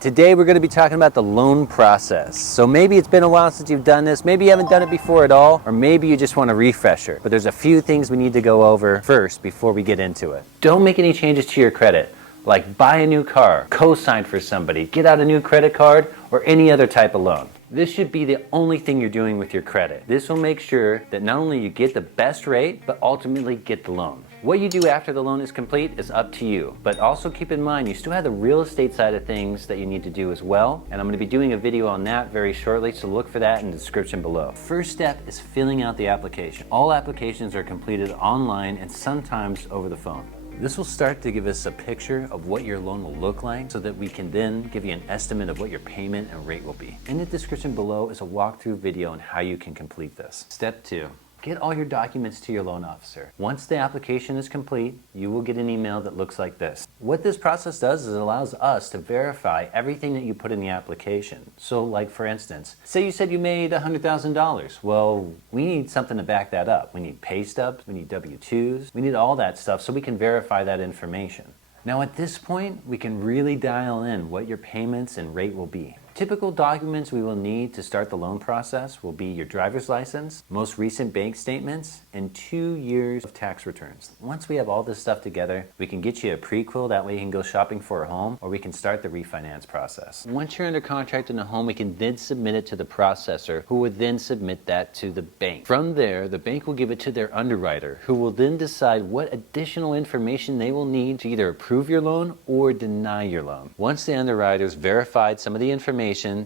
Today we're going to be talking about the loan process. So maybe it's been a while since you've done this, maybe you haven't done it before at all, or maybe you just want a refresher. But there's a few things we need to go over first before we get into it. Don't make any changes to your credit, like buy a new car, co-sign for somebody, get out a new credit card, or any other type of loan. This should be the only thing you're doing with your credit. This will make sure that not only you get the best rate, but ultimately get the loan. What you do after the loan is complete is up to you, but also keep in mind you still have the real estate side of things that you need to do as well, and I'm going to be doing a video on that very shortly, so look for that in the description below. First step is filling out the application. All applications are completed online and sometimes over the phone. This will start to give us a picture of what your loan will look like so that we can then give you an estimate of what your payment and rate will be. In the description below is a walkthrough video on how you can complete this. Step 2. Get all your documents to your loan officer. Once the application is complete, you will get an email that looks like this. What this process does is it allows us to verify everything that you put in the application. So like for instance, say you said you made $100,000. Well, we need something to back that up. We need pay stubs, we need W-2s, we need all that stuff so we can verify that information. Now at this point, we can really dial in what your payments and rate will be. Typical documents we will need to start the loan process will be your driver's license, most recent bank statements, and 2 years of tax returns. Once we have all this stuff together, we can get you a pre-qual, that way you can go shopping for a home, or we can start the refinance process. Once you're under contract in a home, we can then submit it to the processor, who would then submit that to the bank. From there, the bank will give it to their underwriter, who will then decide what additional information they will need to either approve your loan or deny your loan. Once the underwriters verified some of the information,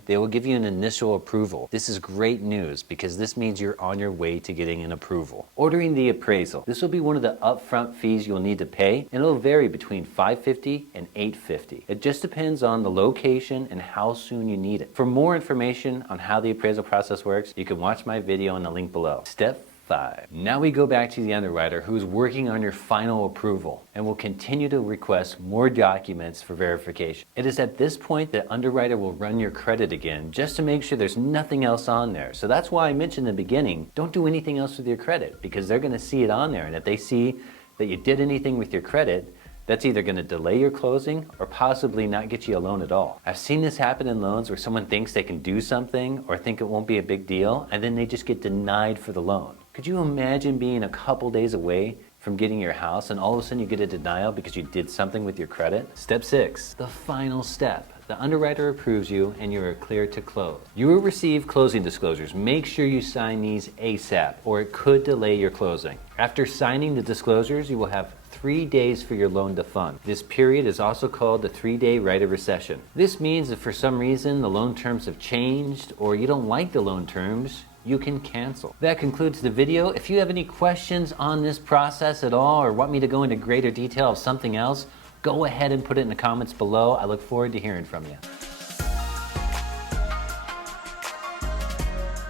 they will give you an initial approval. This is great news because this means you're on your way to getting an approval. Ordering the appraisal. This will be one of the upfront fees you'll need to pay, and it'll vary between $550 and $850. It just depends on the location and how soon you need it. For more information on how the appraisal process works, you can watch my video in the link below. Step 5. Now we go back to the underwriter who is working on your final approval and will continue to request more documents for verification. It is at this point that underwriter will run your credit again just to make sure there's nothing else on there. So that's why I mentioned in the beginning, don't do anything else with your credit because they're going to see it on there, and if they see that you did anything with your credit, that's either going to delay your closing or possibly not get you a loan at all. I've seen this happen in loans where someone thinks they can do something or think it won't be a big deal, and then they just get denied for the loan. Could you imagine being a couple days away from getting your house and all of a sudden you get a denial because you did something with your credit? Step 6, the final step. The underwriter approves you and you are cleared to close. You will receive closing disclosures. Make sure you sign these ASAP or it could delay your closing. After signing the disclosures, you will have 3 days for your loan to fund. This period is also called the 3-day right of recession. This means if for some reason the loan terms have changed or you don't like the loan terms, you can cancel. That concludes the video. If you have any questions on this process at all or want me to go into greater detail of something else, go ahead and put it in the comments below. I look forward to hearing from you.